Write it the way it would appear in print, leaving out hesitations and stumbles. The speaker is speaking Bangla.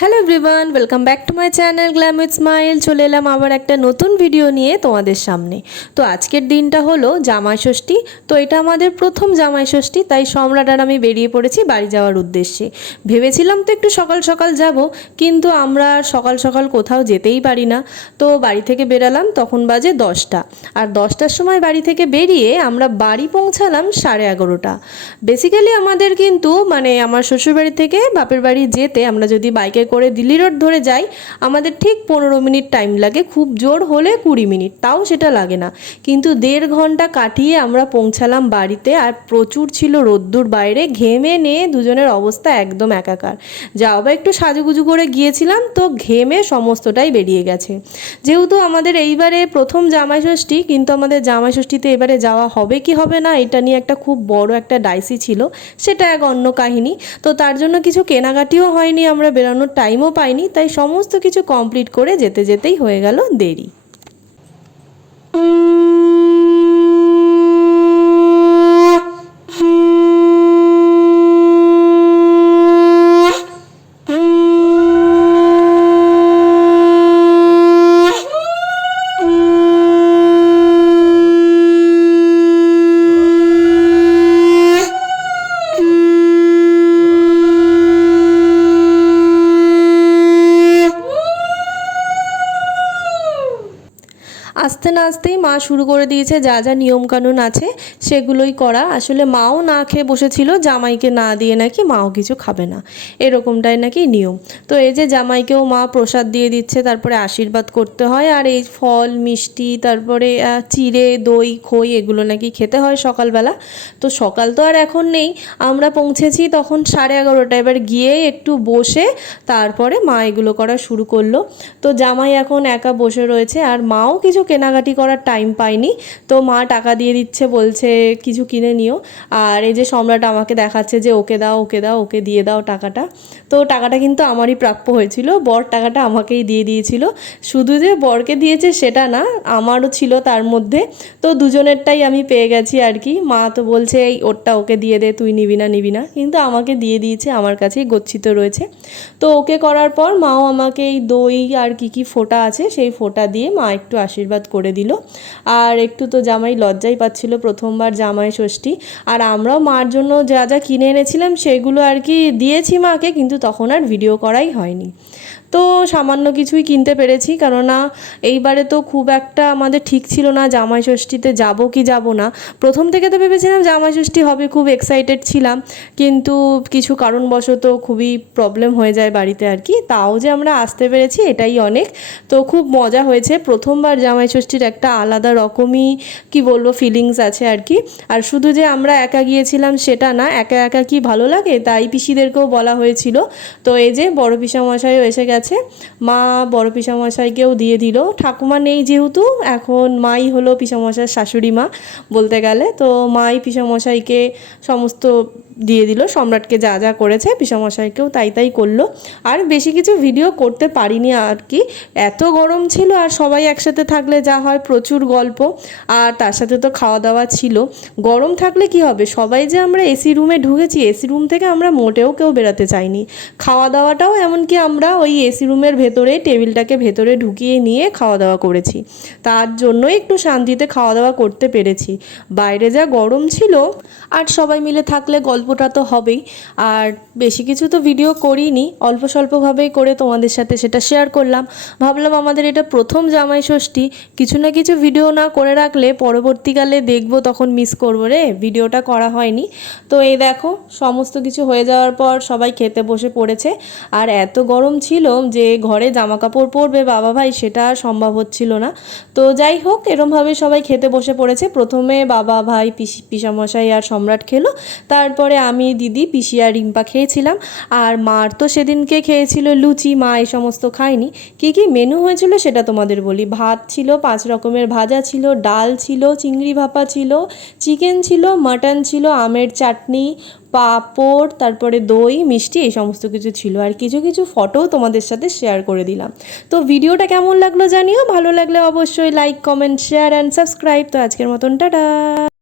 Hello everyone, welcome back to my channel glam with smile. চলে এলাম আবার একটা নতুন ভিডিও নিয়ে তোমাদের সামনে। তো আজকের দিনটা হলো জামাই ষষ্ঠী। তো এটা আমাদের প্রথম জামাই ষষ্ঠী, তাই সম্রাট আর আমি বেরিয়ে পড়েছি বাড়ি যাওয়ার উদ্দেশ্যে। ভেবেছিলাম তো একটু সকাল সকাল যাব, কিন্তু আমরা আর সকাল সকাল কোথাও যেতেই পারি না। তো বাড়ি থেকে বেরালাম, তখন বাজে 10টা। আর 10টার সময় বাড়ি থেকে বেরিয়ে আমরা বাড়ি পৌঁছালাম 11:30। বেসিক্যালি আমাদের কিন্তু আমার শ্বশুরবাড়ি থেকে বাপের বাড়ি যেতে আমরা যদি বাইকে করে দিল্লি রোড ধরে যাই, আমাদের ঠিক 15 মিনিট টাইম লাগে, খুব জোর হলে 20 মিনিট, তাও সেটা লাগে না। কিন্তু 1.5 ঘন্টা কাটিয়ে আমরা পৌঁছালাম বাড়িতে। আর প্রচুর ছিল রোদ্দুর বাইরে, ঘেমে নিয়ে দুজনের অবস্থা একদম একাকার। যাও বা একটু সাজুগুজু করে গিয়েছিলাম, তো ঘেমে সমস্তটাই বেরিয়ে গেছে। যেহেতু আমাদের এইবারে প্রথম জামাই ষষ্ঠী, কিন্তু আমাদের জামাই ষষ্ঠীতে এবারে যাওয়া হবে কি হবে না এটা নিয়ে একটা খুব বড় একটা ডাইসি ছিল, সেটা এক অন্য কাহিনী। তো তার জন্য কিছু কেনাকাটিও হয়নি, আমরা বেরোনোর টাইমও পাইনি, তাই সমস্ত কিছু কমপ্লিট করে যেতে যেতেই হয়ে গেল দেরি। আস্তে না আসতেই মা শুরু করে দিয়েছে যা যা নিয়মকানুন আছে সেগুলোই করা। আসলে মাও না খেয়ে বসেছিল, জামাইকে না দিয়ে নাকি মাও কিছু খাবে না, এরকমটাই নাকি নিয়ম। তো এই যে জামাইকেও মা প্রসাদ দিয়ে দিচ্ছে, তারপরে আশীর্বাদ করতে হয়। আর এই ফল মিষ্টি, তারপরে চিড়ে দই খই এগুলো নাকি খেতে হয় সকালবেলা। তো সকাল তো আর এখন নেই, আমরা পৌঁছেছি তখন 11:30। এবার গিয়ে একটু বসে তারপরে মা এগুলো করা শুরু করলো। তো জামাই এখন একা বসে রয়েছে, আর মাও কিছু কেনাকাটি করার টাইম পাইনি। তো মা টাকা দিয়ে দিচ্ছে, বলছে কিছু কিনে নিও। আর এই যে সম্রাট আমাকে দেখাচ্ছে যে ওকে দাও ওকে দাও, ওকে দিয়ে দাও টাকাটা। তো টাকাটা কিন্তু আমারই প্রাপ্য হয়েছিল, বর টাকাটা আমাকেই দিয়ে দিয়েছিল। শুধু যে বরকে দিয়েছে সেটা না, আমারও ছিল তার মধ্যে। তো দুজনেরটাই আমি পেয়ে গেছি আর কি। মা তো বলছে এই ওরটা ওকে দিয়ে দে, তুই নিবি না, কিন্তু আমাকে দিয়ে দিয়েছে, আমার কাছেই গচ্ছিত রয়েছে। তো ওকে করার পর মাও আমাকে এই দই আর কি ফোঁটা আছে সেই ফোঁটা দিয়ে মা একটু আশীর্বাদ করে দিল। আর একটু তো জামাই লজ্জাই পাচ্ছিল, প্রথমবার জামাই ষষ্ঠী। আর আমরাও মার জন্য যা যা কিনে এনেছিলাম সেগুলো আর কি দিয়েছি মাকে, কিন্তু তখন আর ভিডিও করাই হয়নি। তো সামান্য কিছুই কিনতে পেরেছি, কেননা এইবারে তো খুব একটা আমাদের ঠিক ছিল না জামাই ষষ্ঠীতে যাব কি যাব না। প্রথম থেকে তো ভেবেছিলাম জামাই ষষ্ঠী হবে, খুব এক্সাইটেড ছিলাম, কিন্তু কিছু কারণবশত খুবই প্রবলেম হয়ে যায় বাড়িতে আর কি। তাও যে আমরা আসতে পেরেছি এটাই অনেক। তো খুব মজা হয়েছে, প্রথমবার জামাই ষষ্ঠীর একটা আলাদা রকমই কি বলবো ফিলিংস আছে আর কি। আর শুধু যে আমরা একা গিয়েছিলাম সেটা না, একা একা কি ভালো লাগে, তাই পিসিদেরকেও বলা হয়েছিল। তো এই যে বড় পিসামশাইও এসে গেছে, মা বড় পিসামশাইকেও দিয়ে দিল। ঠাকুমা নেই যেহেতু, এখন মাই হলো পিসামশাইয়ের শাশুড়ি মা বলতে গেলে। তো মাই পিসামশাইকে সমস্ত দিয়ে দিল, সম্রাটকে যা যা করেছে পিসামশাইকেও তাই তাই করলো। আর বেশি কিছু ভিডিও করতে পারিনি আর কি, এত গরম ছিল। আর সবাই একসাথে থাকলে যা হয় প্রচুর গল্প, আর তার সাথে তো খাওয়া দাওয়া ছিল। গরম থাকলে কি হবে, সবাই যে আমরা এসি রুমে ঢুকেছি, এসি রুম থেকে আমরা মোটেও কেউ বেরোতে চাইনি। খাওয়া দাওয়াটাও এমনকি আমরা ওই এসি রুমের ভেতরে টেবিলটাকে ভেতরে ঢুকিয়ে নিয়ে খাওয়া দাওয়া করেছি, তার জন্যই একটু শান্তিতে খাওয়া দাওয়া করতে পেরেছি। বাইরে যা গরম ছিল, আর সবাই মিলে থাকলে গল্পটা তো হবেই। আর বেশি কিছু তো ভিডিও করিনি, অল্প স্বল্পভাবেই করে তোমাদের সাথে সেটা শেয়ার করলাম। ভাবলাম আমাদের এটা প্রথম জামাই ষষ্ঠী, কিছু না কিছু ভিডিও না করে রাখলে পরবর্তীকালে দেখবো তখন মিস করবো রে, ভিডিওটা করা হয়নি। তো এই দেখো সমস্ত কিছু হয়ে যাওয়ার পর সবাই খেতে বসে পড়েছে। আর এত গরম ছিল যে ঘরে জামা কাপড় পরবে বাবা ভাই সেটা আর সম্ভব হচ্ছিল না। তো যাই হোক, এরমভাবে সবাই খেতে বসে পড়েছে। প্রথমে বাবা ভাই পিসামশাই আর সম্রাট খেলো, তারপরে আমি দিদি পিসি আর রিম্পা খেয়েছিলাম। আর মার তো সেদিনকে খেয়েছিল লুচি, মা এই সমস্ত খায়নি। কী কী মেনু হয়েছিল সেটা তোমাদের বলি। ভাত ছিল, 5 রকমের ভাজা ছিল, ডাল ছিল, চিংড়ি ভাপা ছিল, চিকেন ছিল, মাটন ছিল, আমের চাটনি, পাঁপড়, তারপরে দই মিষ্টি এই সমস্ত কিছু ছিল। আর কিছু কিছু ফটোও তোমাদের সাথে শেয়ার করে দিলাম। তো ভিডিওটা কেমন লাগলো জানিও, ভালো লাগলে অবশ্যই like comment share and subscribe. তো আজকের মতন টাটা।